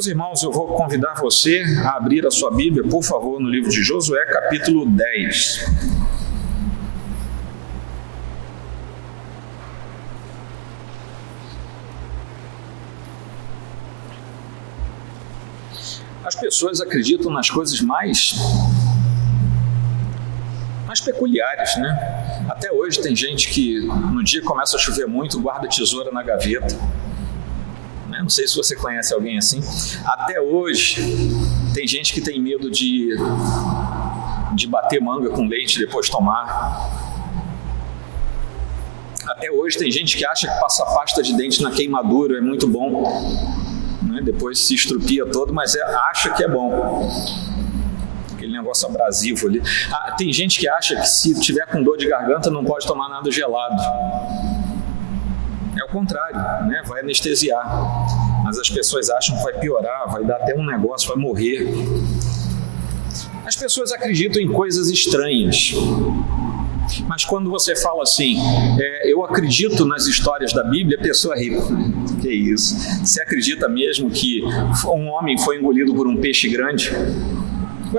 Meus irmãos, eu vou convidar você a abrir a sua Bíblia, por favor, no livro de Josué, capítulo 10. As pessoas acreditam nas coisas mais peculiares, né? Até hoje tem gente que no dia começa a chover muito, guarda tesoura na gaveta. Não sei se você conhece alguém assim. Até hoje tem gente que tem medo de bater manga com leite e depois tomar. Até hoje tem gente que acha que passar pasta de dente na queimadura é muito bom, né? Depois se estrupia todo, mas acha que é bom. Aquele negócio abrasivo ali. Tem gente que acha que se tiver com dor de garganta não pode tomar nada gelado. É o contrário, né? Vai anestesiar. Mas as pessoas acham que vai piorar, vai dar até um negócio, vai morrer. As pessoas acreditam em coisas estranhas. Mas quando você fala assim, eu acredito nas histórias da Bíblia, a pessoa ri. Que isso? Você acredita mesmo que um homem foi engolido por um peixe grande?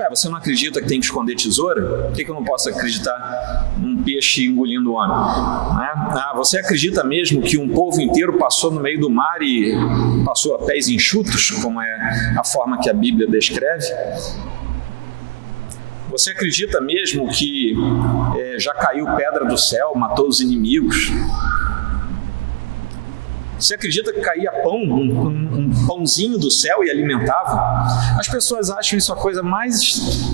Você não acredita que tem que esconder tesoura? Por que eu não posso acreditar num peixe engolindo o homem? Você acredita mesmo que um povo inteiro passou no meio do mar e passou a pés enxutos, como é a forma que a Bíblia descreve? Você acredita mesmo que já caiu pedra do céu, matou os inimigos? Você acredita que caía pão, um pãozinho do céu e alimentava? As pessoas acham isso a coisa mais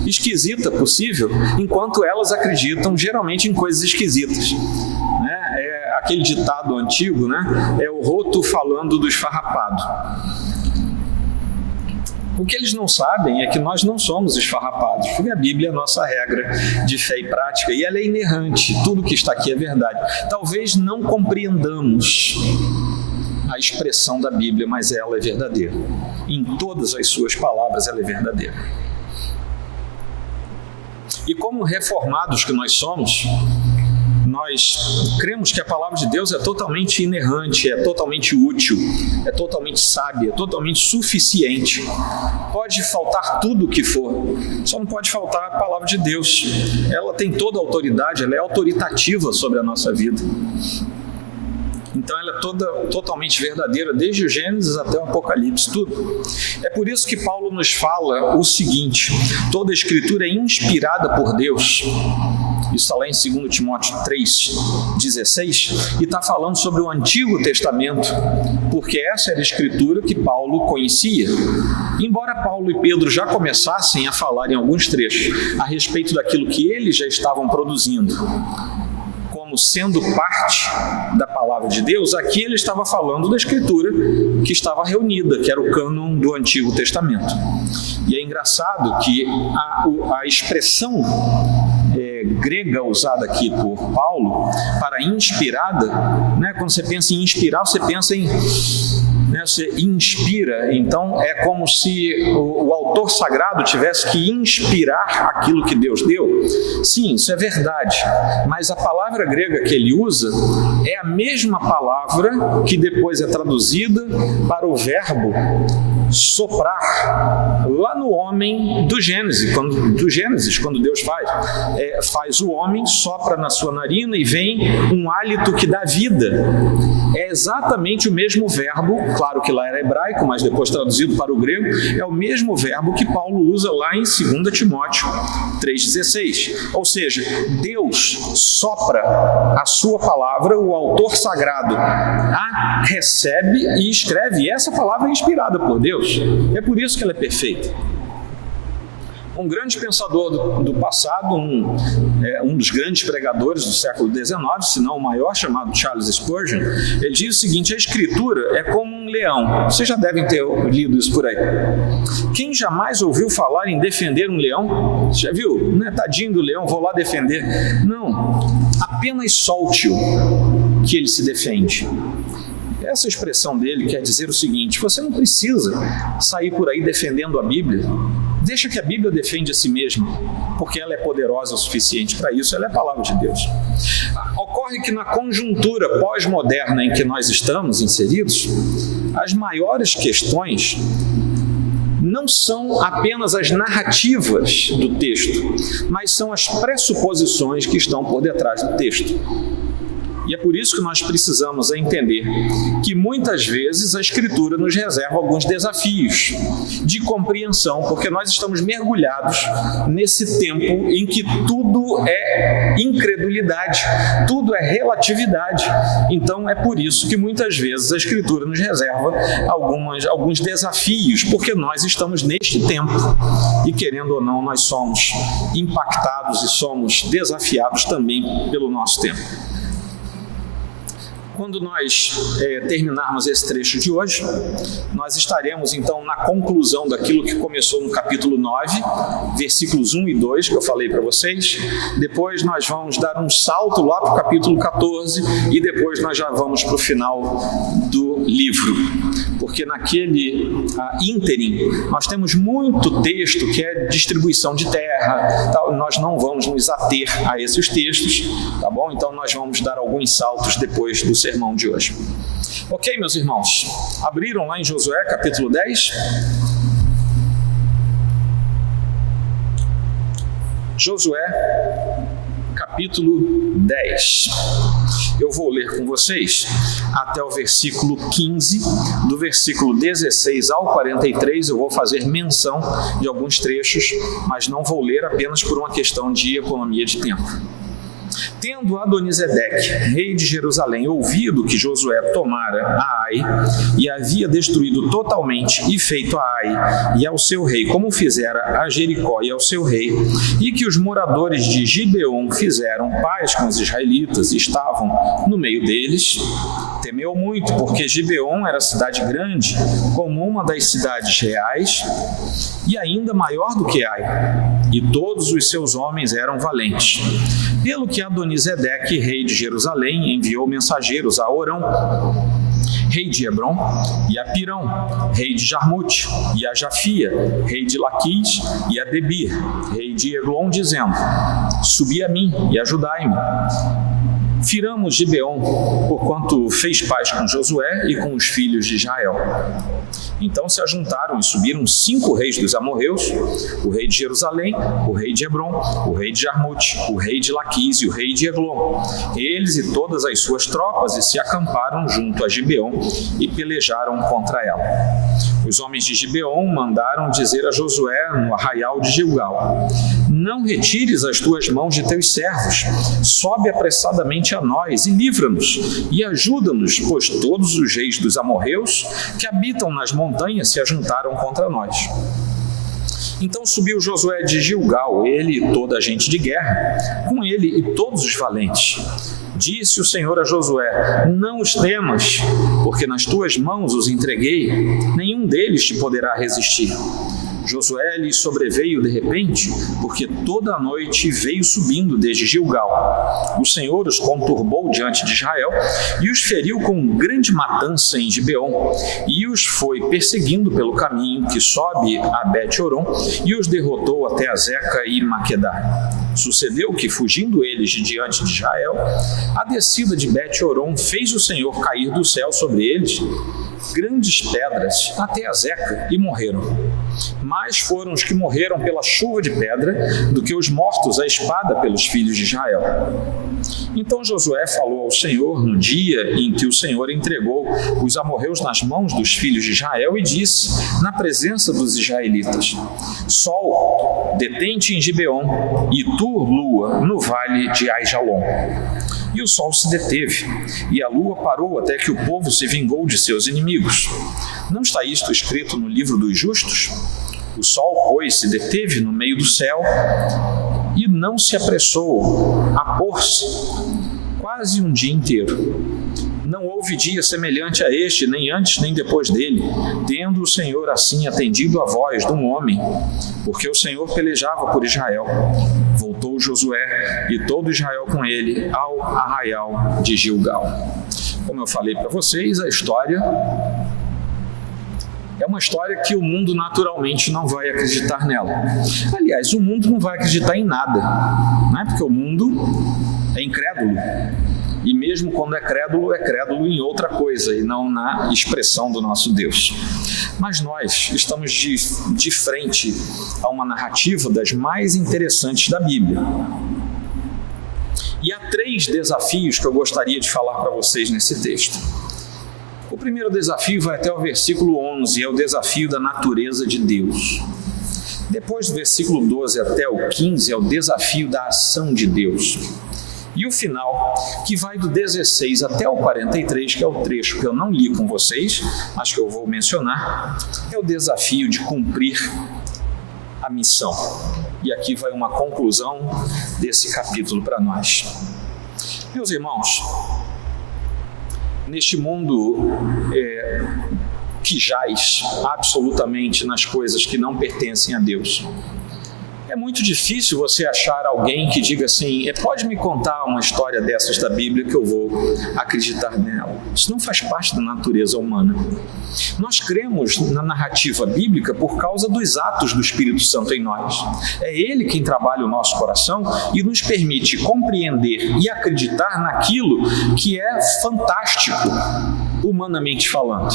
esquisita possível, enquanto elas acreditam geralmente em coisas esquisitas. É aquele ditado antigo, né? É o roto falando do esfarrapado. O que eles não sabem é que nós não somos esfarrapados, porque a Bíblia é a nossa regra de fé e prática, e ela é inerrante, tudo que está aqui é verdade. Talvez não compreendamos a expressão da Bíblia, mas ela é verdadeira. Em todas as suas palavras ela é verdadeira. E como reformados que nós somos, nós cremos que a palavra de Deus é totalmente inerrante, é totalmente útil, é totalmente sábia, é totalmente suficiente. Pode faltar tudo o que for, só não pode faltar a palavra de Deus. Ela tem toda a autoridade, ela é autoritativa sobre a nossa vida. Então ela é totalmente verdadeira, desde o Gênesis até o Apocalipse, tudo. É por isso que Paulo nos fala o seguinte: toda a Escritura é inspirada por Deus. Isso está lá em 2 Timóteo 3,16, e está falando sobre o Antigo Testamento, porque essa era a Escritura que Paulo conhecia. Embora Paulo e Pedro já começassem a falar em alguns trechos a respeito daquilo que eles já estavam produzindo, como sendo parte da palavra de Deus, aqui ele estava falando da Escritura que estava reunida, que era o cânon do Antigo Testamento. E é engraçado que a expressão grega usada aqui por Paulo para inspirada, né? Quando você pensa em inspirar, você pensa em... Você inspira, então é como se o autor sagrado tivesse que inspirar aquilo que Deus deu. Sim, isso é verdade, mas a palavra grega que ele usa é a mesma palavra que depois é traduzida para o verbo soprar lá no homem do Gênesis, quando Deus faz o homem, sopra na sua narina e vem um hálito que dá vida. É exatamente o mesmo verbo, claro que lá era hebraico, mas depois traduzido para o grego, é o mesmo verbo que Paulo usa lá em 2 Timóteo 3,16. Ou seja, Deus sopra a sua palavra, o autor sagrado a recebe e escreve, e essa palavra é inspirada por Deus. É por isso que ela é perfeita. Um grande pensador do passado, um dos grandes pregadores do século XIX, se não o maior, chamado Charles Spurgeon, ele diz o seguinte: a Escritura é como um leão. Vocês já devem ter lido isso por aí. Quem jamais ouviu falar em defender um leão? Já viu? Não é tadinho do leão, vou lá defender. Não, apenas solte-o que ele se defende. Essa expressão dele quer dizer o seguinte: você não precisa sair por aí defendendo a Bíblia. Deixa que a Bíblia defende a si mesma, porque ela é poderosa o suficiente para isso, ela é a palavra de Deus. Ocorre que na conjuntura pós-moderna em que nós estamos inseridos, as maiores questões não são apenas as narrativas do texto, mas são as pressuposições que estão por detrás do texto. E é por isso que nós precisamos entender que muitas vezes a Escritura nos reserva alguns desafios de compreensão, porque nós estamos mergulhados nesse tempo em que tudo é incredulidade, tudo é relatividade. Então é por isso que muitas vezes a Escritura nos reserva alguns desafios, porque nós estamos neste tempo e, querendo ou não, nós somos impactados e somos desafiados também pelo nosso tempo. Quando nós terminarmos esse trecho de hoje, nós estaremos então na conclusão daquilo que começou no capítulo 9, versículos 1 e 2, que eu falei para vocês. Depois nós vamos dar um salto lá para o capítulo 14 e depois nós já vamos para o final do livro. Porque naquele ínterim nós temos muito texto que é distribuição de terra, nós não vamos nos ater a esses textos, tá bom? Então nós vamos dar alguns saltos depois do sermão de hoje. Ok, meus irmãos? Abriram lá em Josué, capítulo 10? Josué, capítulo 10. Eu vou ler com vocês até o versículo 15, do versículo 16 ao 43, eu vou fazer menção de alguns trechos, mas não vou ler apenas por uma questão de economia de tempo. Tendo Adonisedeque, rei de Jerusalém, ouvido que Josué tomara a Ai e havia destruído totalmente e feito a Ai e ao seu rei como fizera a Jericó e ao seu rei, e que os moradores de Gibeon fizeram paz com os israelitas e estavam no meio deles, temeu muito, porque Gibeon era cidade grande, como uma das cidades reais, e ainda maior do que Ai, e todos os seus homens eram valentes. Pelo que Adonisedeque, rei de Jerusalém, enviou mensageiros a Orão, rei de Hebron, e a Pirão, rei de Jarmute, e a Jafia, rei de Laquis, e a Debir, rei de Eglon, dizendo: subi a mim e ajudai-me. Firamos Gibeon, porquanto fez paz com Josué e com os filhos de Israel. Então se ajuntaram e subiram 5 reis dos amorreus, o rei de Jerusalém, o rei de Hebron, o rei de Jarmute, o rei de Laquis e o rei de Eglon, eles e todas as suas tropas, e se acamparam junto a Gibeon e pelejaram contra ela. Os homens de Gibeon mandaram dizer a Josué no arraial de Gilgal: não retires as tuas mãos de teus servos, sobe apressadamente a nós e livra-nos e ajuda-nos, pois todos os reis dos amorreus que habitam nas montanhas se ajuntaram contra nós. Então subiu Josué de Gilgal, ele e toda a gente de guerra, com ele e todos os valentes. Disse o Senhor a Josué: não os temas, porque nas tuas mãos os entreguei, nenhum deles te poderá resistir. Josué lhes sobreveio de repente, porque toda a noite veio subindo desde Gilgal. O Senhor os conturbou diante de Israel e os feriu com grande matança em Gibeon, e os foi perseguindo pelo caminho que sobe a Bet-Horon, e os derrotou até Azeca e Maquedá. Sucedeu que, fugindo eles de diante de Israel, a descida de Bet-Horon fez o Senhor cair do céu sobre eles grandes pedras até Azeca, e morreram. Mais foram os que morreram pela chuva de pedra do que os mortos à espada pelos filhos de Israel. Então Josué falou ao Senhor no dia em que o Senhor entregou os amorreus nas mãos dos filhos de Israel e disse, na presença dos israelitas: Sol, detente em Gibeon, e tu, lua, no vale de Aijalon. E o sol se deteve, e a lua parou até que o povo se vingou de seus inimigos. Não está isto escrito no livro dos justos? O sol, pois, se deteve no meio do céu e não se apressou a pôr-se quase um dia inteiro. Não houve dia semelhante a este, nem antes nem depois dele, tendo o Senhor assim atendido a voz de um homem, porque o Senhor pelejava por Israel. Voltou Josué e todo Israel com ele ao arraial de Gilgal. Como eu falei para vocês, a história é uma história que o mundo naturalmente não vai acreditar nela. Aliás, o mundo não vai acreditar em nada, não é? Porque o mundo é incrédulo. E mesmo quando é crédulo em outra coisa e não na expressão do nosso Deus. Mas nós estamos de frente a uma narrativa das mais interessantes da Bíblia. E há 3 desafios que eu gostaria de falar para vocês nesse texto. O primeiro desafio vai até o versículo 11, é o desafio da natureza de Deus. Depois do versículo 12 até o 15 é o desafio da ação de Deus. E o final, que vai do 16 até o 43, que é o trecho que eu não li com vocês, acho que eu vou mencionar, é o desafio de cumprir a missão. E aqui vai uma conclusão desse capítulo para nós. Meus irmãos, neste mundo que jaz absolutamente nas coisas que não pertencem a Deus, é muito difícil você achar alguém que diga assim, pode me contar uma história dessas da Bíblia que eu vou acreditar nela. Isso não faz parte da natureza humana. Nós cremos na narrativa bíblica por causa dos atos do Espírito Santo em nós. É Ele quem trabalha o nosso coração e nos permite compreender e acreditar naquilo que é fantástico, humanamente falando.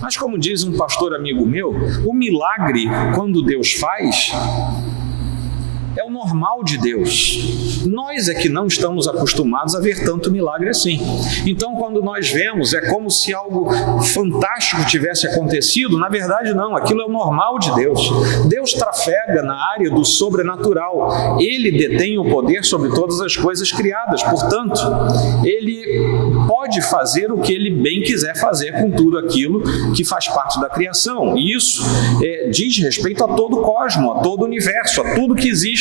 Mas como diz um pastor amigo meu, o milagre, quando Deus faz, é o normal de Deus. Nós é que não estamos acostumados a ver tanto milagre assim. Então, quando nós vemos, é como se algo fantástico tivesse acontecido. Na verdade, não. Aquilo é o normal de Deus. Deus trafega na área do sobrenatural. Ele detém o poder sobre todas as coisas criadas. Portanto, Ele pode fazer o que Ele bem quiser fazer com tudo aquilo que faz parte da criação. E isso diz respeito a todo o cosmo, a todo o universo, a tudo que existe.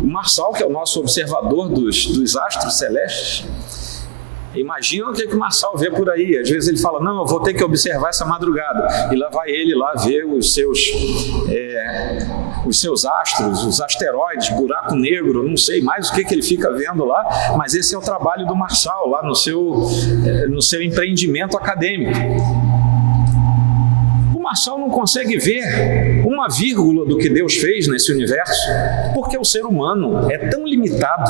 O Marçal, que é o nosso observador dos astros celestes, imagina o que o Marçal vê por aí. Às vezes ele fala, não, eu vou ter que observar essa madrugada. E lá vai ele lá ver os seus astros, os asteroides, buraco negro, não sei mais o que ele fica vendo lá, mas esse é o trabalho do Marçal lá no seu empreendimento acadêmico. Marçal não consegue ver uma vírgula do que Deus fez nesse universo, porque o ser humano é tão limitado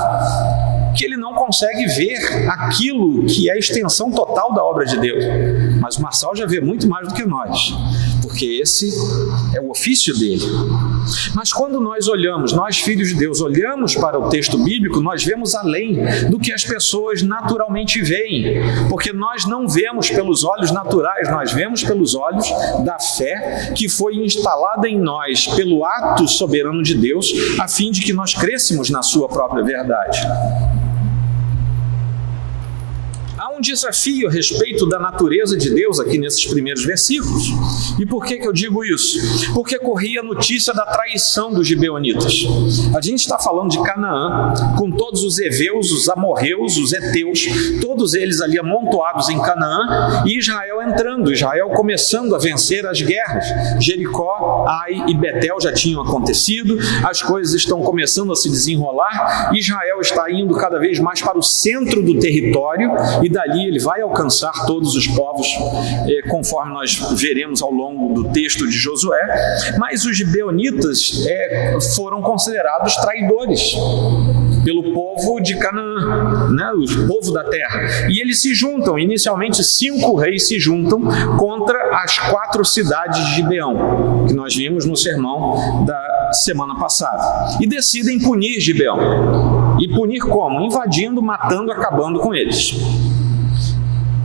que ele não consegue ver aquilo que é a extensão total da obra de Deus. Mas o Marçal já vê muito mais do que nós, porque esse é o ofício dele. Mas quando nós olhamos, nós filhos de Deus, olhamos para o texto bíblico, nós vemos além do que as pessoas naturalmente veem, porque nós não vemos pelos olhos naturais, nós vemos pelos olhos da fé que foi instalada em nós pelo ato soberano de Deus, a fim de que nós crescêssemos na sua própria verdade. Há um desafio a respeito da natureza de Deus aqui nesses primeiros versículos. E por que eu digo isso? Porque corria a notícia da traição dos gibeonitas. A gente está falando de Canaã, com todos os heveus, os amorreus, os heteus, todos eles ali amontoados em Canaã, e Israel entrando, Israel começando a vencer as guerras. Jericó, Ai e Betel já tinham acontecido, as coisas estão começando a se desenrolar, Israel está indo cada vez mais para o centro do território, e dali ele vai alcançar todos os povos, conforme nós veremos ao longo do texto de Josué. Mas os gibeonitas foram considerados traidores pelo povo de Canaã, né? O povo da terra. E eles se juntam, inicialmente 5 reis se juntam contra as 4 cidades de Gibeão, que nós vimos no sermão da semana passada. E decidem punir Gibeão. E punir como? Invadindo, matando, acabando com eles.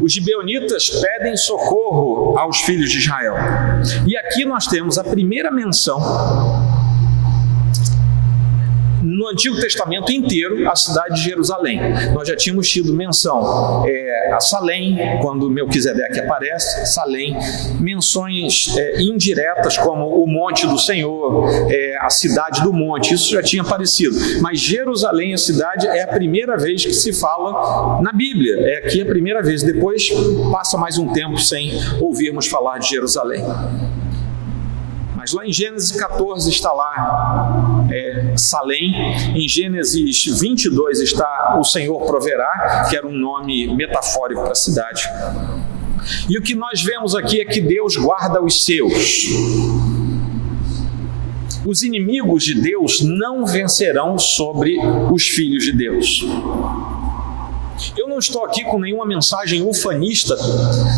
Os gibeonitas pedem socorro aos filhos de Israel. E aqui nós temos a primeira menção no Antigo Testamento inteiro, a cidade de Jerusalém. Nós já tínhamos tido menção a Salém, quando Melquisedeque aparece, Salém, menções indiretas como o Monte do Senhor, a cidade do monte, isso já tinha aparecido. Mas Jerusalém, a cidade, é a primeira vez que se fala na Bíblia, aqui a primeira vez, depois passa mais um tempo sem ouvirmos falar de Jerusalém. Mas lá em Gênesis 14 está lá Salém, em Gênesis 22 está o Senhor proverá, que era um nome metafórico para a cidade. E o que nós vemos aqui é que Deus guarda os seus. Os inimigos de Deus não vencerão sobre os filhos de Deus. Eu não estou aqui com nenhuma mensagem ufanista,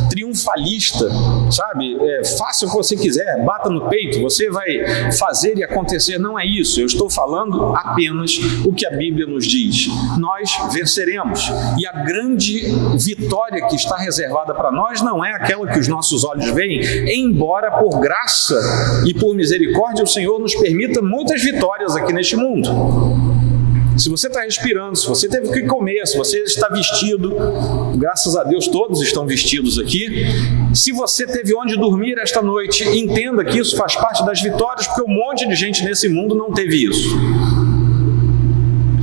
triunfalista, sabe? Faça o que você quiser, bata no peito, você vai fazer e acontecer. Não é isso. Eu estou falando apenas o que a Bíblia nos diz. Nós venceremos. E a grande vitória que está reservada para nós não é aquela que os nossos olhos veem, embora por graça e por misericórdia o Senhor nos permita muitas vitórias aqui neste mundo. Se você está respirando, se você teve o que comer, se você está vestido, graças a Deus todos estão vestidos aqui. Se você teve onde dormir esta noite, entenda que isso faz parte das vitórias, porque um monte de gente nesse mundo não teve isso.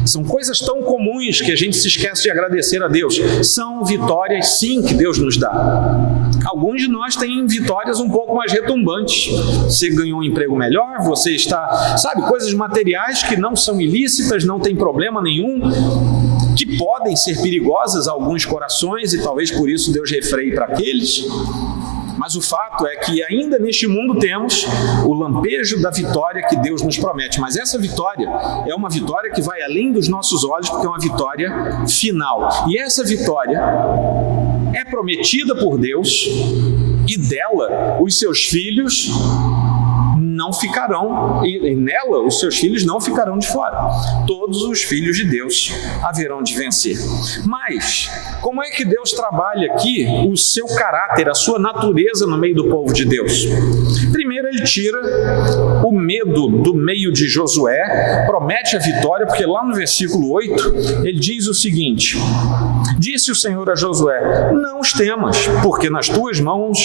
São coisas tão comuns que a gente se esquece de agradecer a Deus. São vitórias, sim, que Deus nos dá. Alguns de nós têm vitórias um pouco mais retumbantes. Você ganhou um emprego melhor, você está, sabe, coisas materiais que não são ilícitas, não tem problema nenhum, que podem ser perigosas a alguns corações e talvez por isso Deus refreie para aqueles. Mas o fato é que ainda neste mundo temos o lampejo da vitória que Deus nos promete. Mas essa vitória é uma vitória que vai além dos nossos olhos, porque é uma vitória final. E essa vitória é prometida por Deus e dela os seus filhos não ficarão, e nela os seus filhos não ficarão de fora. Todos os filhos de Deus haverão de vencer. Mas, como é que Deus trabalha aqui o seu caráter, a sua natureza no meio do povo de Deus? Primeiro, ele tira o medo do meio de Josué, promete a vitória, porque lá no versículo 8, ele diz o seguinte: disse o Senhor a Josué, não os temas, porque nas tuas mãos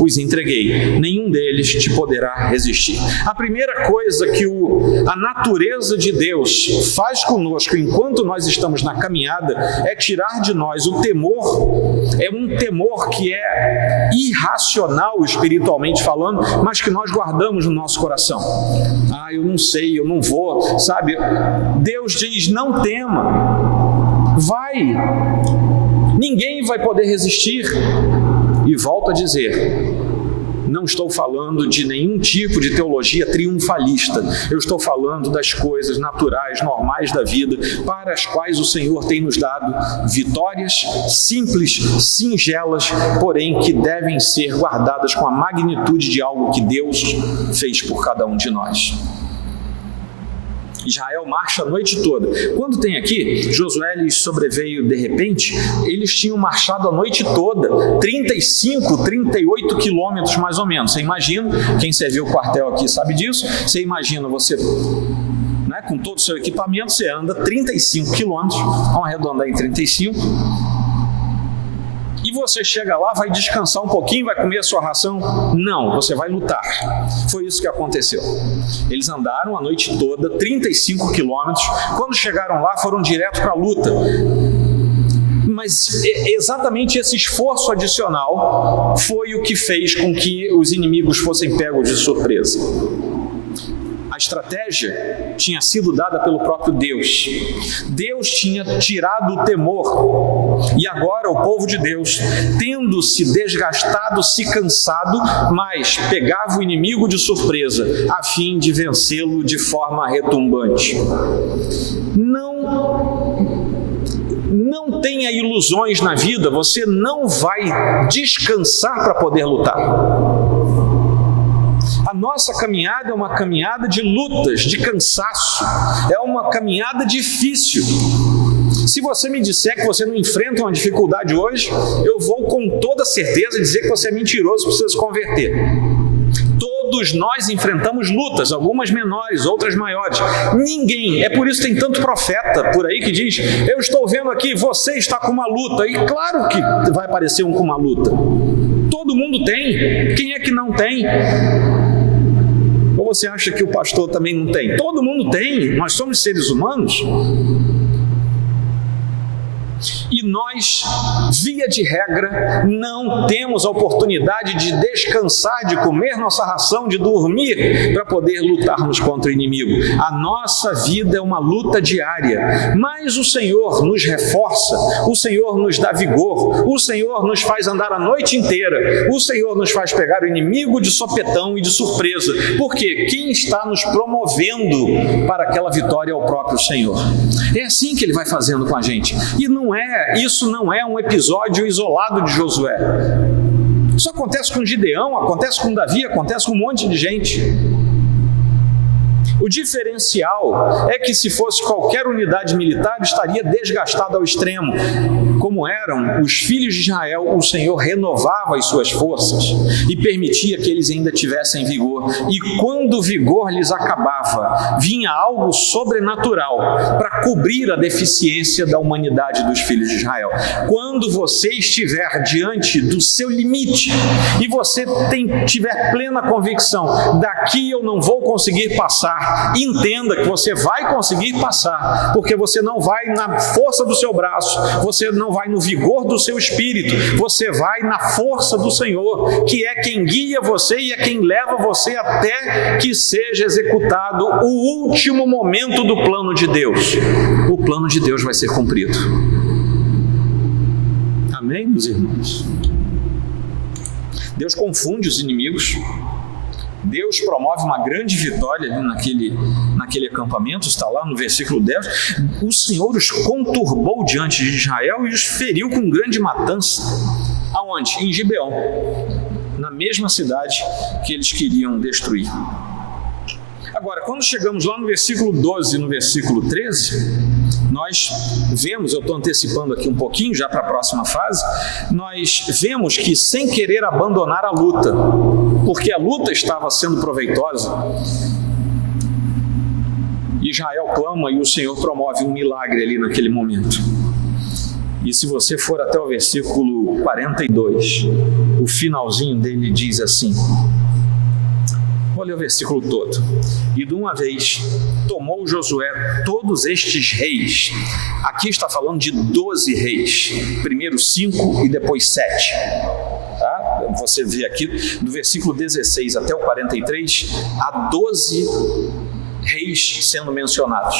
os entreguei, nenhum deles te poderá resistir. A primeira coisa que a natureza de Deus faz conosco enquanto nós estamos na caminhada é tirar de nós o temor. É um temor que é irracional espiritualmente falando, mas que nós guardamos no nosso coração. Eu não sei, eu não vou, sabe? Deus diz, não tema, vai, ninguém vai poder resistir. E volto a dizer, não estou falando de nenhum tipo de teologia triunfalista. Eu estou falando das coisas naturais, normais da vida, para as quais o Senhor tem nos dado vitórias simples, singelas, porém que devem ser guardadas com a magnitude de algo que Deus fez por cada um de nós. Israel marcha a noite toda. Quando tem aqui, Josué lhes sobreveio de repente, eles tinham marchado a noite toda, 35, 38 quilômetros mais ou menos. Você imagina, quem serviu o quartel aqui sabe disso, você imagina você, né, com todo o seu equipamento, você anda 35 quilômetros, vamos arredondar em 35, e você chega lá, vai descansar um pouquinho, vai comer a sua ração? Não, você vai lutar. Foi isso que aconteceu. Eles andaram a noite toda, 35 quilômetros. Quando chegaram lá, foram direto para a luta. Mas exatamente esse esforço adicional foi o que fez com que os inimigos fossem pegos de surpresa. A estratégia tinha sido dada pelo próprio Deus. Deus tinha tirado o temor. E agora o povo de Deus, tendo se desgastado, se cansado, mas pegava o inimigo de surpresa, a fim de vencê-lo de forma retumbante. Não tenha ilusões na vida, você não vai descansar para poder lutar. A nossa caminhada é uma caminhada de lutas, de cansaço, é uma caminhada difícil. Se você me disser que você não enfrenta uma dificuldade hoje, eu vou com toda certeza dizer que você é mentiroso, precisa se converter. Todos nós enfrentamos lutas, algumas menores, outras maiores. Ninguém, é por isso que tem tanto profeta por aí que diz, eu estou vendo aqui, você está com uma luta, e claro que vai aparecer um com uma luta. Todo mundo tem, quem é que não tem? Ou você acha que o pastor também não tem? Todo mundo tem, nós somos seres humanos. E nós, via de regra, não temos a oportunidade de descansar, de comer nossa ração, de dormir, para poder lutarmos contra o inimigo. A nossa vida é uma luta diária, mas o Senhor nos reforça, o Senhor nos dá vigor, o Senhor nos faz andar a noite inteira, o Senhor nos faz pegar o inimigo de sopetão e de surpresa, porque quem está nos promovendo para aquela vitória é o próprio Senhor. É assim que Ele vai fazendo com a gente, e não é isso não é um episódio isolado de Josué. Isso acontece com Gideão, acontece com Davi, acontece com um monte de gente. O diferencial é que, se fosse qualquer unidade militar, estaria desgastada ao extremo. Como eram os filhos de Israel, o Senhor renovava as suas forças e permitia que eles ainda tivessem vigor. E quando o vigor lhes acabava, vinha algo sobrenatural para cobrir a deficiência da humanidade dos filhos de Israel. Quando você estiver diante do seu limite e você tiver plena convicção, daqui eu não vou conseguir passar, entenda que você vai conseguir passar, porque você não vai na força do seu braço, você não vai no vigor do seu espírito, você vai na força do Senhor, que é quem guia você e é quem leva você até que seja executado o último momento do plano de Deus. O plano de Deus vai ser cumprido. Amém, meus irmãos? Deus confunde os inimigos. Deus promove uma grande vitória ali naquele acampamento, está lá no versículo 10. O Senhor os conturbou diante de Israel e os feriu com grande matança. Aonde? Em Gibeão, na mesma cidade que eles queriam destruir. Agora, quando chegamos lá no versículo 12 e no versículo 13, nós vemos, eu estou antecipando aqui um pouquinho já para a próxima fase, nós vemos que, sem querer abandonar a luta, porque a luta estava sendo proveitosa, Israel clama e o Senhor promove um milagre ali naquele momento. E se você for até o versículo 42, o finalzinho dele diz assim, vou ler o versículo todo. E de uma vez tomou Josué todos estes reis. Aqui está falando de 12 reis. Primeiro 5 e depois 7. Tá? Você vê aqui, do versículo 16 até o 43, há 12 reis sendo mencionados.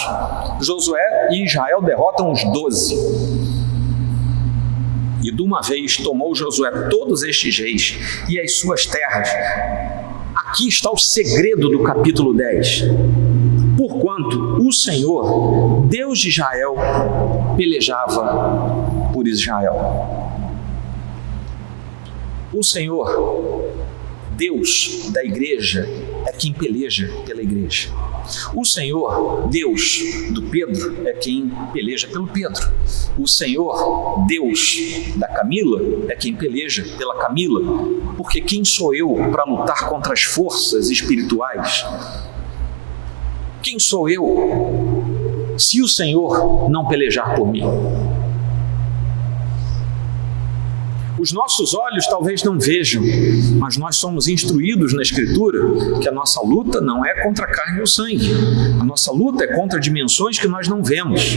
Josué e Israel derrotam os 12. E de uma vez tomou Josué todos estes reis e as suas terras. Aqui está o segredo do capítulo 10. Porquanto o Senhor, Deus de Israel, pelejava por Israel. O Senhor, Deus da igreja, é quem peleja pela igreja. O Senhor, Deus do Pedro, é quem peleja pelo Pedro. O Senhor, Deus da Camila, é quem peleja pela Camila. Porque quem sou eu para lutar contra as forças espirituais? Quem sou eu se o Senhor não pelejar por mim? Os nossos olhos talvez não vejam, mas nós somos instruídos na Escritura que a nossa luta não é contra a carne ou sangue. A nossa luta é contra dimensões que nós não vemos.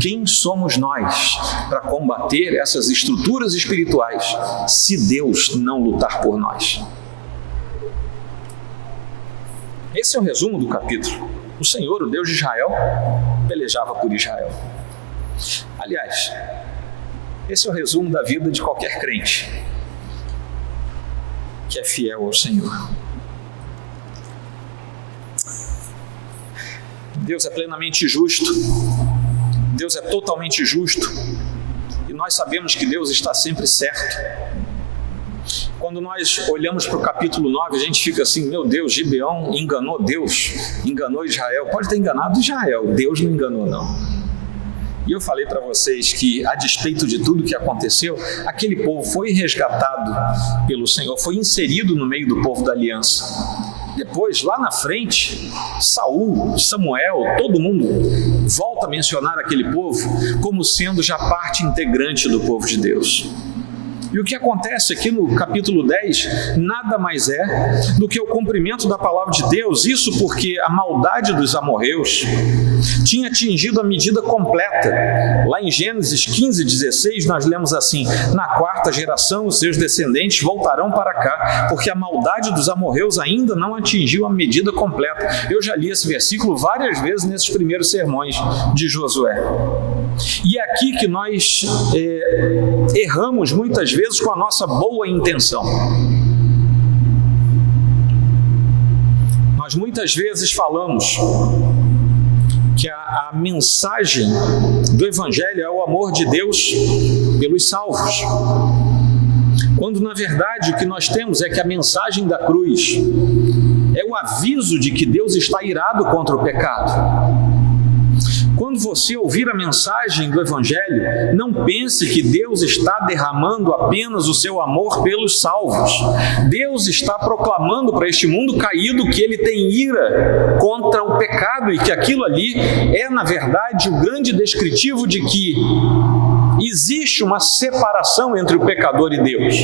Quem somos nós para combater essas estruturas espirituais se Deus não lutar por nós? Esse é o resumo do capítulo. O Senhor, o Deus de Israel, pelejava por Israel. Aliás, esse é o resumo da vida de qualquer crente que é fiel ao Senhor. Deus é plenamente justo, Deus é totalmente justo, e nós sabemos que Deus está sempre certo. Quando nós olhamos para o capítulo 9, a gente fica assim, meu Deus, Gibeão enganou Deus, enganou Israel. Pode ter enganado Israel, Deus não enganou não. E eu falei para vocês que, a despeito de tudo que aconteceu, aquele povo foi resgatado pelo Senhor, foi inserido no meio do povo da aliança. Depois, lá na frente, Saul, Samuel, todo mundo volta a mencionar aquele povo como sendo já parte integrante do povo de Deus. E o que acontece aqui no capítulo 10 nada mais é do que o cumprimento da palavra de Deus. Isso porque a maldade dos amorreus tinha atingido a medida completa. Lá em Gênesis 15:16 nós lemos assim: na quarta geração os seus descendentes voltarão para cá, porque a maldade dos amorreus ainda não atingiu a medida completa. Eu já li esse versículo várias vezes nesses primeiros sermões de Josué. E é aqui que nós erramos muitas vezes com a nossa boa intenção. Nós muitas vezes falamos que a mensagem do Evangelho é o amor de Deus pelos salvos, quando na verdade o que nós temos é que a mensagem da cruz é o aviso de que Deus está irado contra o pecado. Quando você ouvir a mensagem do Evangelho, não pense que Deus está derramando apenas o seu amor pelos salvos. Deus está proclamando para este mundo caído que ele tem ira contra o pecado e que aquilo ali é, na verdade, o grande descritivo de que existe uma separação entre o pecador e Deus.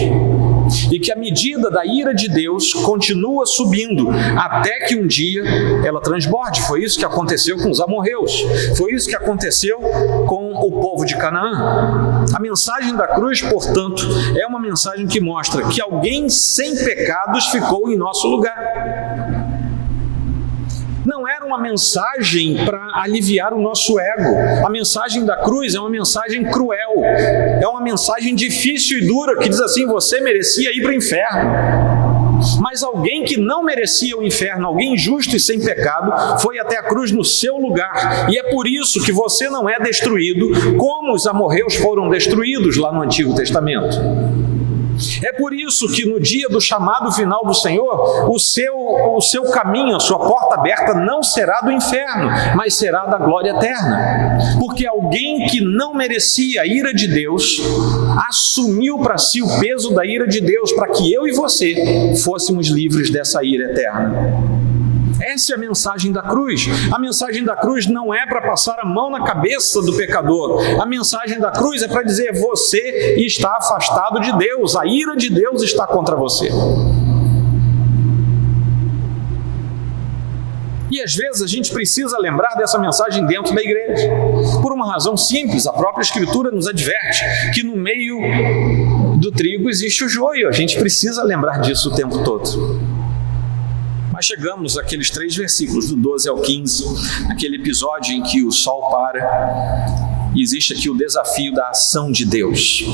E que a medida da ira de Deus continua subindo até que um dia ela transborde. Foi isso que aconteceu com os amorreus, foi isso que aconteceu com o povo de Canaã. A mensagem da cruz, portanto, é uma mensagem que mostra que alguém sem pecados ficou em nosso lugar. Não era uma mensagem para aliviar o nosso ego. A mensagem da cruz é uma mensagem cruel, é uma mensagem difícil e dura, que diz assim: você merecia ir para o inferno. Mas alguém que não merecia o inferno, alguém justo e sem pecado, foi até a cruz no seu lugar. E é por isso que você não é destruído como os amorreus foram destruídos lá no Antigo Testamento. É por isso que no dia do chamado final do Senhor, o seu caminho, a sua porta aberta não será do inferno, mas será da glória eterna. Porque alguém que não merecia a ira de Deus, assumiu para si o peso da ira de Deus, para que eu e você fôssemos livres dessa ira eterna. Essa é a mensagem da cruz. A mensagem da cruz não é para passar a mão na cabeça do pecador. A mensagem da cruz é para dizer: você está afastado de Deus, a ira de Deus está contra você. E às vezes a gente precisa lembrar dessa mensagem dentro da igreja, por uma razão simples. A própria Escritura nos adverte que no meio do trigo existe o joio. A gente precisa lembrar disso o tempo todo. Mas chegamos àqueles 3 versículos, do 12 ao 15, aquele episódio em que o sol para, e existe aqui o desafio da ação de Deus.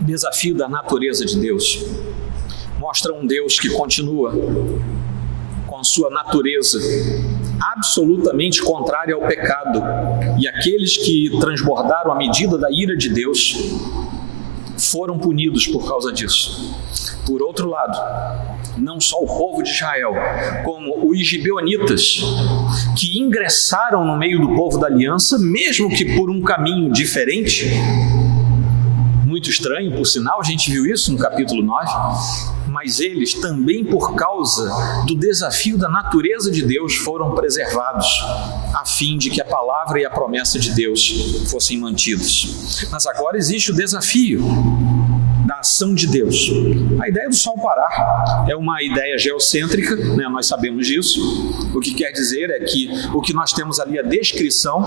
O desafio da natureza de Deus mostra um Deus que continua com a sua natureza absolutamente contrária ao pecado, e aqueles que transbordaram a medida da ira de Deus foram punidos por causa disso. Por outro lado, não só o povo de Israel, como os gibeonitas, que ingressaram no meio do povo da aliança, mesmo que por um caminho diferente, muito estranho, por sinal, a gente viu isso no capítulo 9, mas eles também, por causa do desafio da natureza de Deus, foram preservados, a fim de que a palavra e a promessa de Deus fossem mantidos. Mas agora existe o desafio da ação de Deus. A ideia do sol parar é uma ideia geocêntrica, né? Nós sabemos disso. O que quer dizer é que o que nós temos ali é a descrição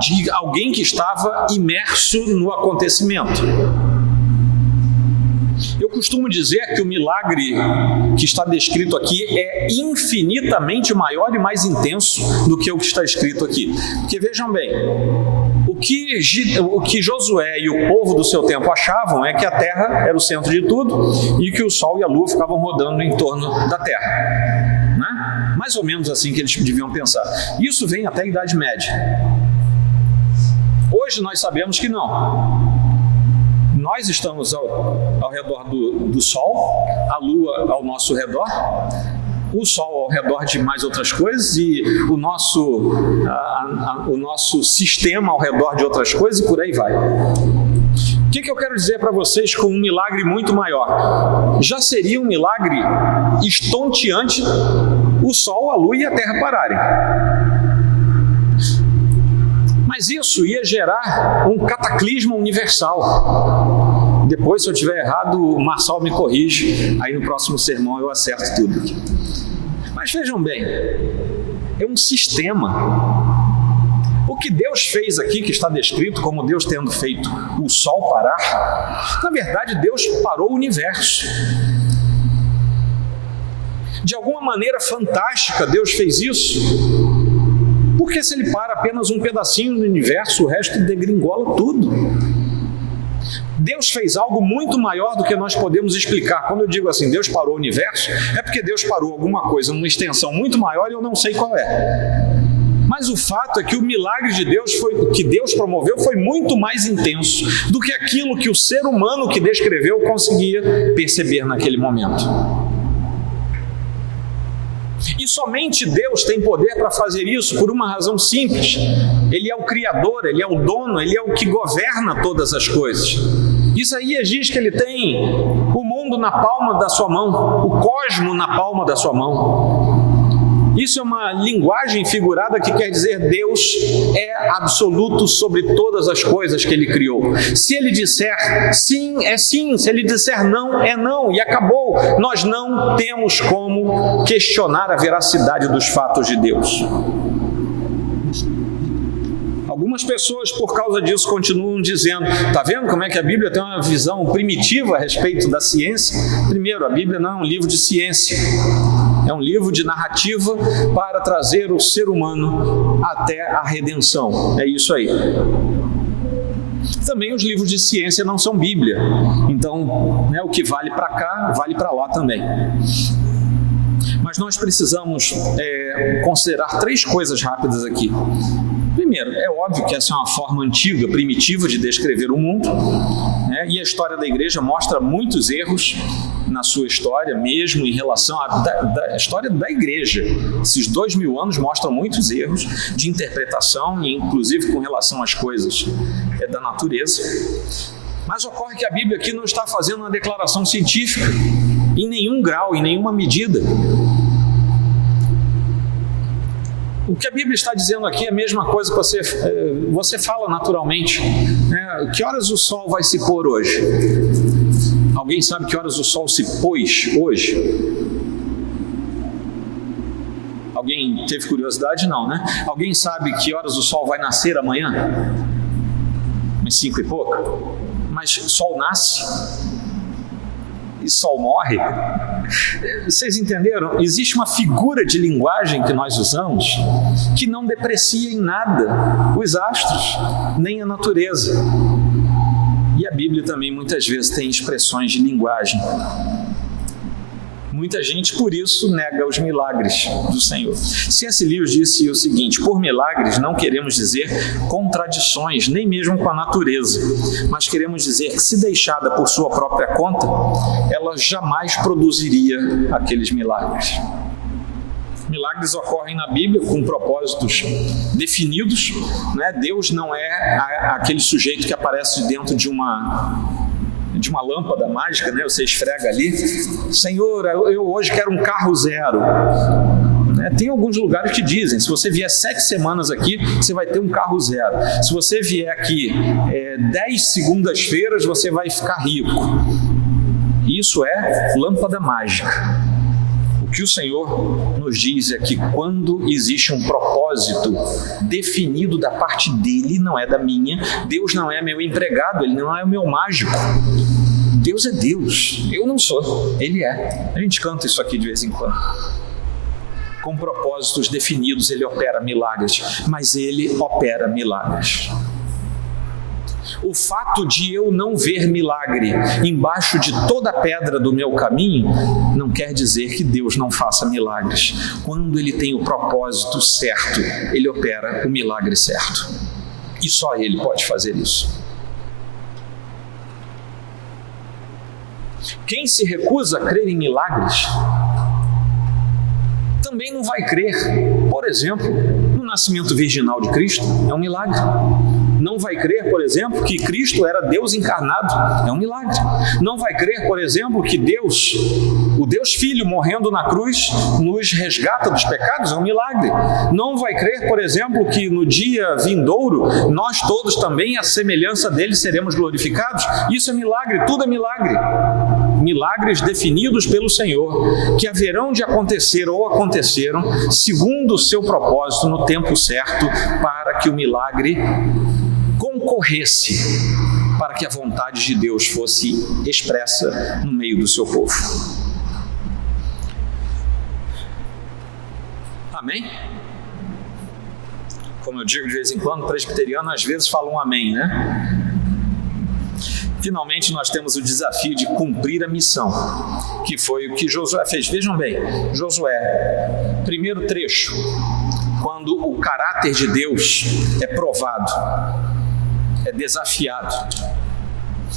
de alguém que estava imerso no acontecimento. Eu costumo dizer que o milagre que está descrito aqui é infinitamente maior e mais intenso do que o que está escrito aqui. Porque vejam bem, o que Josué e o povo do seu tempo achavam é que a terra era o centro de tudo e que o sol e a lua ficavam rodando em torno da terra, né? Mais ou menos assim que eles deviam pensar. Isso vem até a Idade Média. Hoje nós sabemos que não. Nós estamos ao redor do Sol, a Lua ao nosso redor, o Sol ao redor de mais outras coisas e o nosso sistema ao redor de outras coisas, e por aí vai. O que eu quero dizer para vocês com um milagre muito maior? Já seria um milagre estonteante o Sol, a Lua e a Terra pararem. Mas isso ia gerar um cataclismo universal. Depois, se eu estiver errado, o Marçal me corrige, aí no próximo sermão eu acerto tudo. Mas vejam bem, é um sistema. O que Deus fez aqui, que está descrito como Deus tendo feito o sol parar, na verdade Deus parou o universo. De alguma maneira fantástica Deus fez isso. Porque se ele para apenas um pedacinho do universo, o resto degringola tudo. Deus fez algo muito maior do que nós podemos explicar. Quando eu digo assim, Deus parou o universo, é porque Deus parou alguma coisa numa extensão muito maior e eu não sei qual é. Mas o fato é que o milagre de Deus que Deus promoveu foi muito mais intenso do que aquilo que o ser humano que descreveu conseguia perceber naquele momento. E somente Deus tem poder para fazer isso por uma razão simples. Ele é o Criador, Ele é o dono, Ele é o que governa todas as coisas. Isaías diz que Ele tem o mundo na palma da sua mão, o cosmo na palma da sua mão. Isso é uma linguagem figurada que quer dizer Deus é absoluto sobre todas as coisas que Ele criou. Se Ele disser sim, é sim. Se Ele disser não, é não. E acabou. Nós não temos como questionar a veracidade dos fatos de Deus. Algumas pessoas, por causa disso, continuam dizendo, está vendo como é que a Bíblia tem uma visão primitiva a respeito da ciência? Primeiro, a Bíblia não é um livro de ciência. É um livro de narrativa para trazer o ser humano até a redenção. É isso aí. Também os livros de ciência não são Bíblia. Então, o que vale para cá, vale para lá também. Mas nós precisamos considerar 3 coisas rápidas aqui. Primeiro, é óbvio que essa é uma forma antiga, primitiva de descrever o mundo, e a história da igreja mostra muitos erros na sua história, mesmo em relação à história da igreja. Esses 2000 anos mostram muitos erros de interpretação, inclusive com relação às coisas da natureza. Mas ocorre que a Bíblia aqui não está fazendo uma declaração científica, em nenhum grau, em nenhuma medida. O que a Bíblia está dizendo aqui é a mesma coisa que você fala naturalmente. Que horas o sol vai se pôr hoje? Alguém sabe que horas o sol se pôs hoje? Alguém teve curiosidade? Não, né? Alguém sabe que horas o sol vai nascer amanhã? Umas 5 e pouco? Mas sol nasce e sol morre? Vocês entenderam? Existe uma figura de linguagem que nós usamos que não deprecia em nada os astros, nem a natureza. E a Bíblia também muitas vezes tem expressões de linguagem. Muita gente, por isso, nega os milagres do Senhor. C.S. Lewis disse o seguinte: por milagres não queremos dizer contradições, nem mesmo com a natureza, mas queremos dizer que, se deixada por sua própria conta, ela jamais produziria aqueles milagres. Milagres ocorrem na Bíblia com propósitos definidos, Deus não é aquele sujeito que aparece dentro de uma lâmpada mágica, Você esfrega ali, Senhor, eu hoje quero um carro zero. Tem alguns lugares que dizem, se você vier 7 semanas aqui, você vai ter um carro zero. Se você vier aqui 10 segundas-feiras, você vai ficar rico. Isso é lâmpada mágica. O que o Senhor nos diz é que quando existe um propósito definido da parte dele, não é da minha, Deus não é meu empregado, Ele não é o meu mágico. Deus é Deus, eu não sou, Ele é. A gente canta isso aqui de vez em quando. Com propósitos definidos, Ele opera milagres, mas Ele opera milagres. O fato de eu não ver milagre embaixo de toda pedra do meu caminho não quer dizer que Deus não faça milagres. Quando Ele tem o propósito certo, Ele opera o milagre certo. E só Ele pode fazer isso. Quem se recusa a crer em milagres também não vai crer, por exemplo, no nascimento virginal de Cristo. É um milagre. Não vai crer, por exemplo, que Cristo era Deus encarnado. É um milagre. Não vai crer, por exemplo, que Deus, o Deus Filho morrendo na cruz, nos resgata dos pecados. É um milagre. Não vai crer, por exemplo, que no dia vindouro, nós todos também, à semelhança dele, seremos glorificados. Isso é milagre, tudo é milagre. Milagres definidos pelo Senhor, que haverão de acontecer ou aconteceram, segundo o seu propósito, no tempo certo, para que o milagre concorresse, para que a vontade de Deus fosse expressa no meio do seu povo. Amém? Como eu digo de vez em quando, presbiteriano às vezes fala um amém, Finalmente nós temos o desafio de cumprir a missão, que foi o que Josué fez. Vejam bem, Josué, primeiro trecho, quando o caráter de Deus é provado, é desafiado.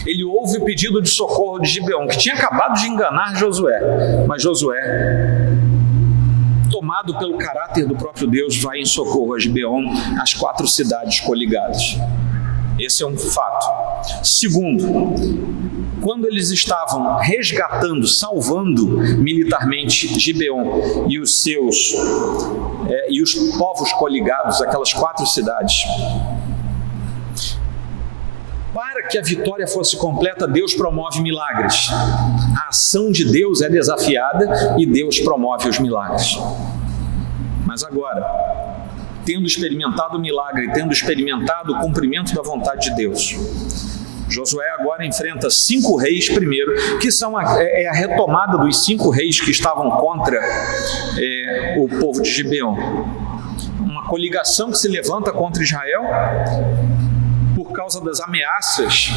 Ele ouve o pedido de socorro de Gibeon, que tinha acabado de enganar Josué, mas Josué, tomado pelo caráter do próprio Deus, vai em socorro a Gibeon, as 4 cidades coligadas. Esse é um fato. Segundo, quando eles estavam resgatando, salvando militarmente Gibeon e os povos coligados, aquelas 4 cidades, para que a vitória fosse completa, Deus promove milagres. A ação de Deus é desafiada e Deus promove os milagres. Mas agora, tendo experimentado o milagre, tendo experimentado o cumprimento da vontade de Deus, Josué agora enfrenta 5 reis primeiro, que são a retomada dos 5 reis que estavam contra o povo de Gibeon. Uma coligação que se levanta contra Israel por causa das ameaças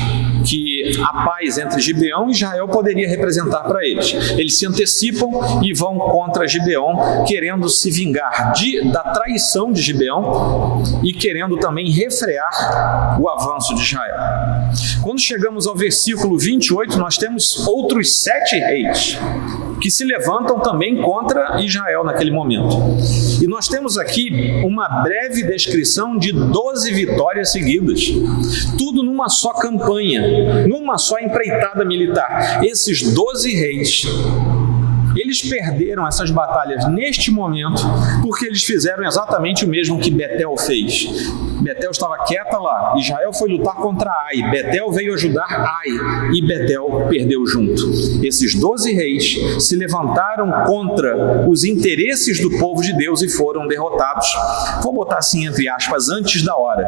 que a paz entre Gibeon e Israel poderia representar para eles. Eles se antecipam e vão contra Gibeon, querendo se vingar da traição de Gibeon e querendo também refrear o avanço de Israel. Quando chegamos ao versículo 28, nós temos outros 7 reis que se levantam também contra Israel naquele momento. E nós temos aqui uma breve descrição de 12 vitórias seguidas, tudo numa só campanha, numa só empreitada militar. Esses 12 reis, eles perderam essas batalhas neste momento porque eles fizeram exatamente o mesmo que Betel fez. Betel estava quieta lá, Israel foi lutar contra Ai, Betel veio ajudar Ai e Betel perdeu junto. Esses 12 reis se levantaram contra os interesses do povo de Deus e foram derrotados. Vou botar assim entre aspas, antes da hora.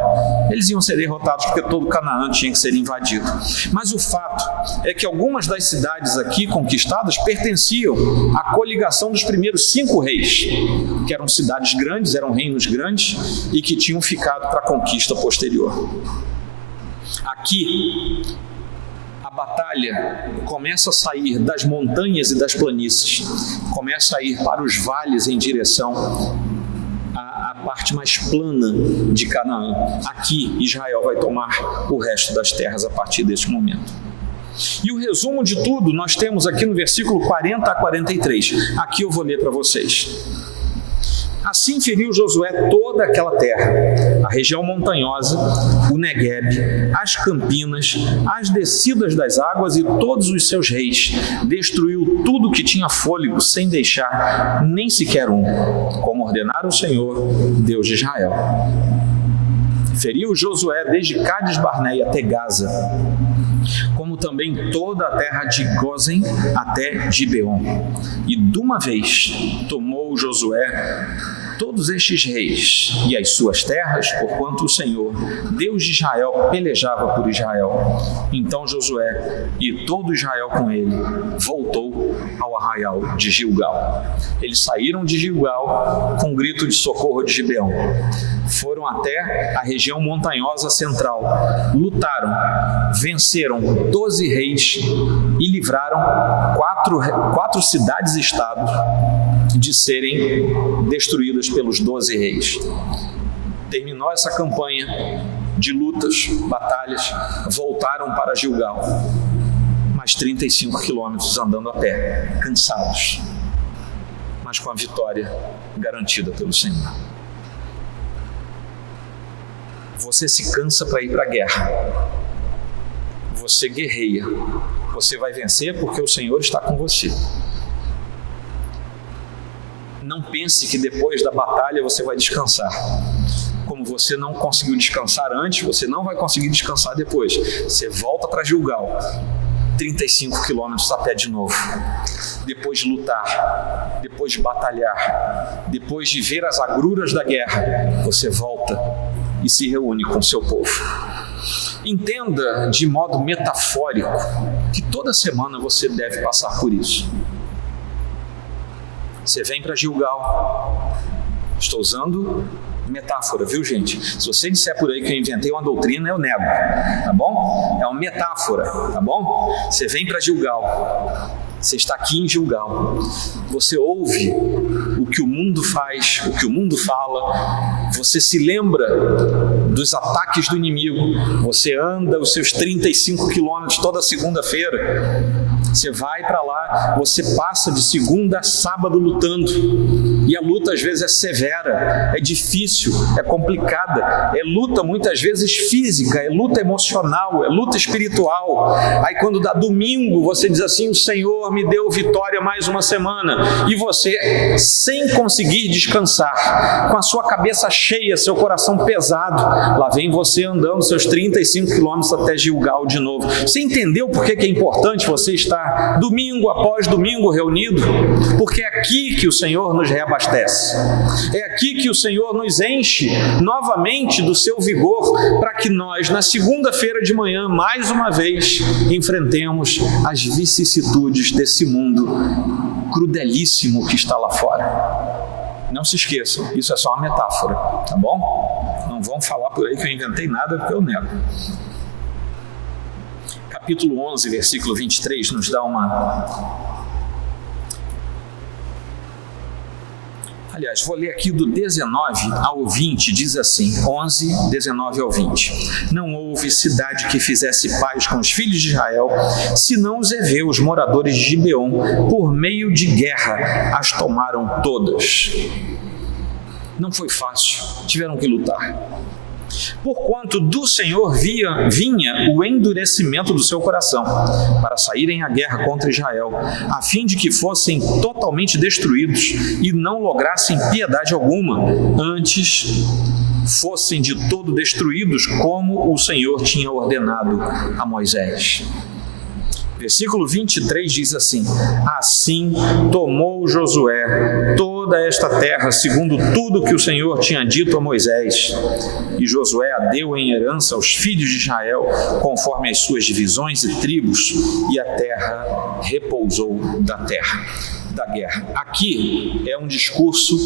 Eles iam ser derrotados porque todo Canaã tinha que ser invadido. Mas o fato é que algumas das cidades aqui conquistadas pertenciam à coligação dos primeiros 5 reis, que eram cidades grandes, eram reinos grandes e que tinham ficado para a conquista posterior. Aqui, a batalha começa a sair das montanhas e das planícies, começa a ir para os vales em direção à parte mais plana de Canaã. Aqui, Israel vai tomar o resto das terras a partir deste momento. E o resumo de tudo nós temos aqui no versículo 40 a 43. Aqui eu vou ler para vocês. Assim feriu Josué toda aquela terra, a região montanhosa, o Neguebe, as campinas, as descidas das águas e todos os seus reis. Destruiu tudo que tinha fôlego, sem deixar nem sequer um, como ordenara o Senhor, Deus de Israel. Feriu Josué desde Cádiz Barneia até Gaza, como também toda a terra de Gósen até Gibeon. E de uma vez tomou Josué todos estes reis e as suas terras, porquanto o Senhor, Deus de Israel, pelejava por Israel. Então Josué e todo Israel com ele voltou ao arraial de Gilgal. Eles saíram de Gilgal com um grito de socorro de Gibeon. Foram até a região montanhosa central, lutaram, venceram 12 reis e livraram 4 cidades-estados de serem destruídas pelos 12 reis. Terminou essa campanha de lutas, batalhas, voltaram para Gilgal, mais 35 quilômetros andando a pé, cansados, mas com a vitória garantida pelo Senhor. Você se cansa para ir para a guerra, você guerreia, você vai vencer porque o Senhor está com você. Não pense que depois da batalha você vai descansar. Como você não conseguiu descansar antes, você não vai conseguir descansar depois. Você volta para Gilgal, 35 quilômetros a pé de novo. Depois de lutar, depois de batalhar, depois de ver as agruras da guerra, você volta e se reúne com seu povo. Entenda de modo metafórico que toda semana você deve passar por isso. Você vem para Gilgal, estou usando Metáfora, viu, gente? Se você disser por aí que eu inventei uma doutrina, eu nego, tá bom? É uma metáfora, tá bom? Você vem para Gilgal, você está aqui em Gilgal, você ouve o que o mundo faz, o que o mundo fala, você se lembra dos ataques do inimigo, você anda os seus 35 quilômetros toda segunda-feira, você vai para lá, você passa de segunda a sábado lutando, e a luta às vezes é severa, é difícil, é complicada, é luta muitas vezes física, é luta emocional, é luta espiritual. Aí quando dá domingo, você diz assim: o Senhor me deu vitória mais uma semana, e você, sem conseguir descansar, com a sua cabeça cheia, seu coração pesado, lá vem você andando seus 35 quilômetros até Gilgal de novo. Você entendeu por que é importante você estar domingo após domingo reunido? Porque é aqui que o Senhor nos reabastece, é aqui que o Senhor nos enche novamente do seu vigor, para que nós, na segunda-feira de manhã, mais uma vez, enfrentemos as vicissitudes desse mundo crudelíssimo que está lá fora. Não se esqueçam, isso é só uma metáfora, tá bom? Não vão falar por aí que eu inventei nada, porque eu nego. Capítulo 11, versículo 23, nos dá Aliás, vou ler aqui do 19 ao 20, diz assim, 11, 19 ao 20. Não houve cidade que fizesse paz com os filhos de Israel, senão os heveus, moradores de Gibeon, por meio de guerra, as tomaram todas. Não foi fácil, tiveram que lutar. Porquanto do Senhor vinha o endurecimento do seu coração, para saírem à guerra contra Israel, a fim de que fossem totalmente destruídos e não lograssem piedade alguma, antes fossem de todo destruídos, como o Senhor tinha ordenado a Moisés. Versículo 23 diz assim: assim tomou Josué toda esta terra, segundo tudo que o Senhor tinha dito a Moisés. E Josué a deu em herança aos filhos de Israel, conforme as suas divisões e tribos, e a terra repousou da guerra. Aqui é um discurso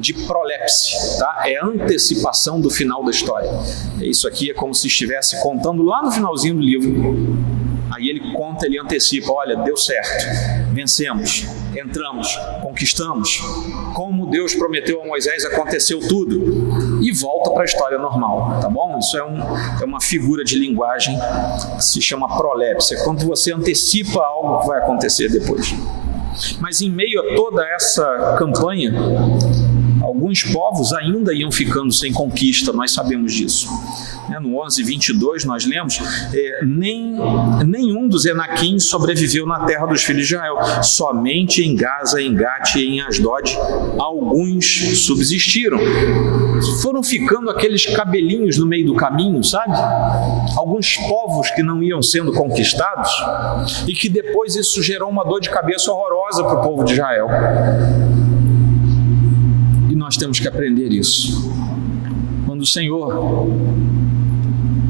de prolepse, tá? É a antecipação do final da história. Isso aqui é como se estivesse contando lá no finalzinho do livro. Aí ele conta, ele antecipa: olha, deu certo, vencemos, entramos, conquistamos, como Deus prometeu a Moisés, aconteceu tudo, e volta para a história normal, tá bom? Isso é uma figura de linguagem que se chama prolepse, é quando você antecipa algo que vai acontecer depois. Mas em meio a toda essa campanha, alguns povos ainda iam ficando sem conquista, nós sabemos disso. No 11:22 nós lemos: nenhum dos Enaquins sobreviveu na terra dos filhos de Israel, somente em Gaza, em Gate e em Asdod alguns subsistiram. Foram ficando aqueles cabelinhos no meio do caminho, sabe? Alguns povos que não iam sendo conquistados, e que depois isso gerou uma dor de cabeça horrorosa para o povo de Israel. E nós temos que aprender isso. Quando o Senhor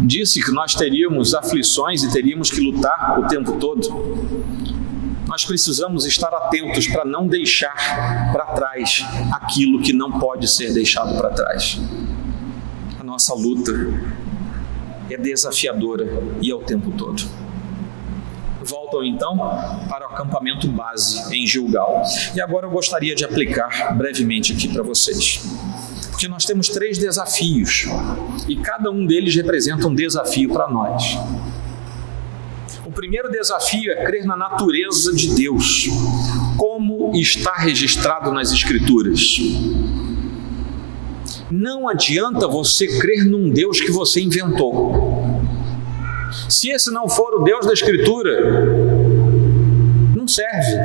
disse que nós teríamos aflições e teríamos que lutar o tempo todo, nós precisamos estar atentos para não deixar para trás aquilo que não pode ser deixado para trás. A nossa luta é desafiadora e é o tempo todo. Voltam então para o acampamento base em Gilgal. E agora eu gostaria de aplicar brevemente aqui para vocês. Porque nós temos 3 desafios, e cada um deles representa um desafio para nós. O primeiro desafio é crer na natureza de Deus, como está registrado nas Escrituras. Não adianta você crer num Deus que você inventou. Se esse não for o Deus da Escritura, não serve.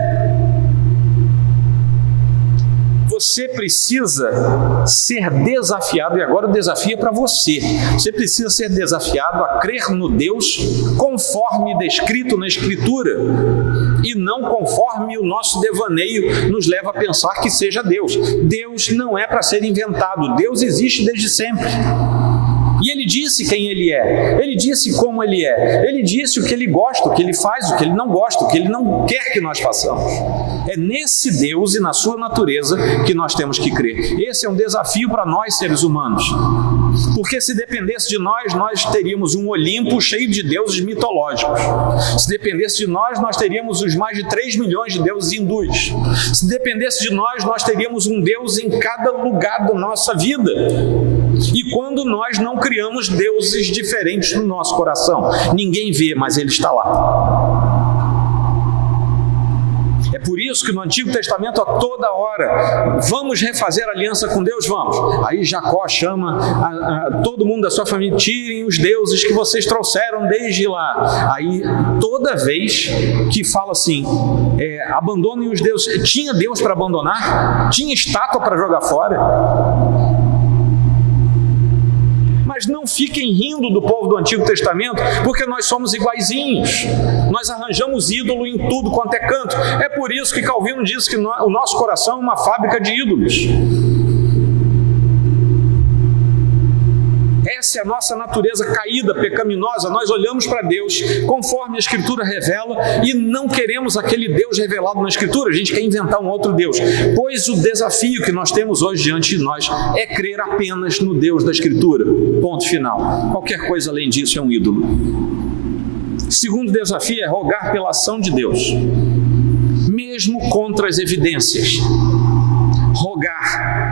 Você precisa ser desafiado, e agora o desafio é para você. Você precisa ser desafiado a crer no Deus conforme descrito na Escritura, e não conforme o nosso devaneio nos leva a pensar que seja Deus. Deus não é para ser inventado, Deus existe desde sempre. E ele disse quem Ele é, Ele disse como Ele é, Ele disse o que Ele gosta, o que Ele faz, o que Ele não gosta, o que Ele não quer que nós façamos. É nesse Deus e na sua natureza que nós temos que crer. Esse é um desafio para nós, seres humanos. Porque se dependesse de nós, nós teríamos um Olimpo cheio de deuses mitológicos. Se dependesse de nós, nós teríamos os mais de 3 milhões de deuses hindus. Se dependesse de nós, nós teríamos um Deus em cada lugar da nossa vida. E quando nós não criamos deuses diferentes no nosso coração, ninguém vê, mas Ele está lá. É por isso que no Antigo Testamento, a toda hora, vamos refazer aliança com Deus? Vamos. Aí Jacó chama todo mundo da sua família: tirem os deuses que vocês trouxeram desde lá. Aí toda vez que fala assim, abandonem os deuses, tinha Deus para abandonar? Tinha estátua para jogar fora? Mas não fiquem rindo do povo do Antigo Testamento, porque nós somos iguaizinhos. Nós arranjamos ídolo em tudo quanto é canto. É por isso que Calvino diz que o nosso coração é uma fábrica de ídolos. Essa é a nossa natureza caída, pecaminosa. Nós olhamos para Deus conforme a Escritura revela e não queremos aquele Deus revelado na Escritura. A gente quer inventar um outro Deus. Pois o desafio que nós temos hoje diante de nós é crer apenas no Deus da Escritura. Ponto final. Qualquer coisa além disso é um ídolo. Segundo desafio é rogar pela ação de Deus, mesmo contra as evidências. Rogar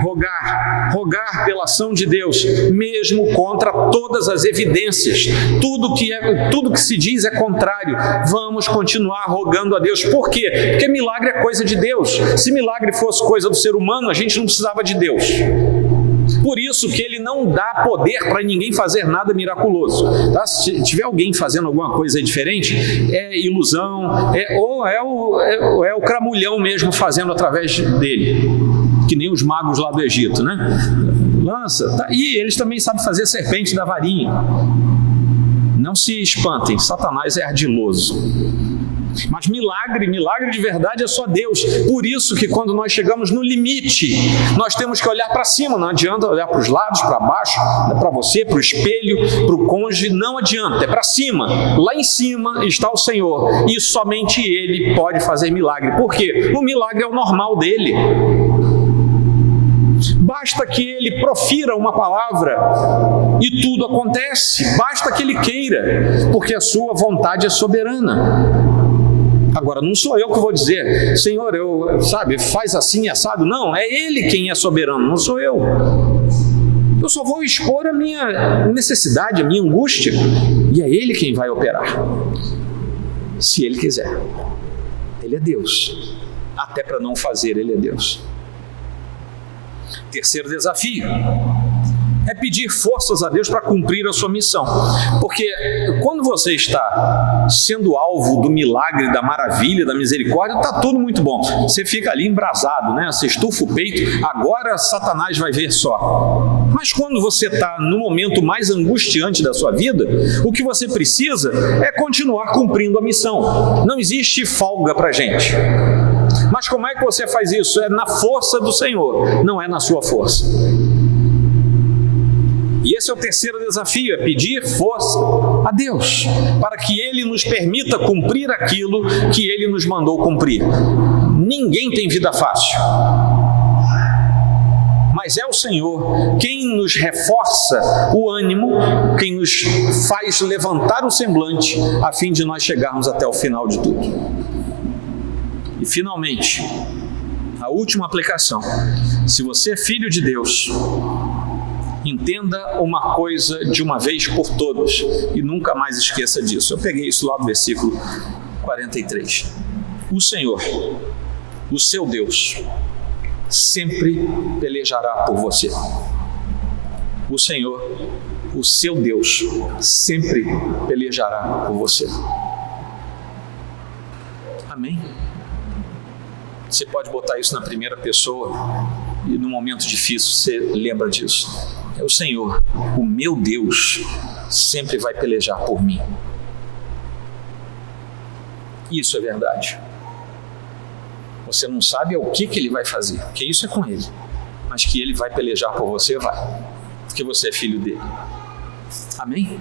pela ação de Deus, mesmo contra todas as evidências. Tudo que se diz é contrário. Vamos continuar rogando a Deus. Por quê? Porque milagre é coisa de Deus. Se milagre fosse coisa do ser humano, a gente não precisava de Deus. Por isso que Ele não dá poder para ninguém fazer nada miraculoso. Tá? Se tiver alguém fazendo alguma coisa diferente, é ilusão, ou é o cramulhão mesmo fazendo através dele. Que nem os magos lá do Egito, né? Lança, tá? E eles também sabem fazer serpente da varinha. Não se espantem, Satanás é ardiloso. Mas milagre de verdade é só Deus. Por isso que quando nós chegamos no limite, nós temos que olhar para cima. Não adianta olhar para os lados, para baixo, para você, para o espelho, para o cônjuge. Não adianta, é para cima. Lá em cima está o Senhor e somente Ele pode fazer milagre. Por quê? O milagre é o normal dele. Basta que Ele profira uma palavra e tudo acontece. Basta que Ele queira, porque a sua vontade é soberana. Agora, não sou eu que vou dizer: Senhor, faz assim, assado. Não, é Ele quem é soberano, não sou eu. Eu só vou expor a minha necessidade, a minha angústia, e é Ele quem vai operar, se Ele quiser. Ele é Deus. Até para não fazer, Ele é Deus. Terceiro desafio é pedir forças a Deus para cumprir a sua missão. Porque quando você está sendo alvo do milagre, da maravilha, da misericórdia, está tudo muito bom. Você fica ali embrasado, né? Você estufa o peito, agora Satanás vai ver só. Mas quando você está no momento mais angustiante da sua vida, o que você precisa é continuar cumprindo a missão. Não existe folga para a gente. Mas como é que você faz isso? É na força do Senhor, não é na sua força. E esse é o terceiro desafio, é pedir força a Deus, para que Ele nos permita cumprir aquilo que Ele nos mandou cumprir. Ninguém tem vida fácil, mas é o Senhor quem nos reforça o ânimo, quem nos faz levantar o semblante, a fim de nós chegarmos até o final de tudo. E finalmente, a última aplicação: se você é filho de Deus, entenda uma coisa de uma vez por todas e nunca mais esqueça disso. Eu peguei isso lá do versículo 43. O Senhor, o seu Deus, sempre pelejará por você. O Senhor, o seu Deus, sempre pelejará por você. Amém? Você pode botar isso na primeira pessoa e no momento difícil você lembra disso. É o Senhor, o meu Deus, sempre vai pelejar por mim. Isso é verdade. Você não sabe o que Ele vai fazer, porque isso é com Ele. Mas que Ele vai pelejar por você, vai. Porque você é filho dele. Amém?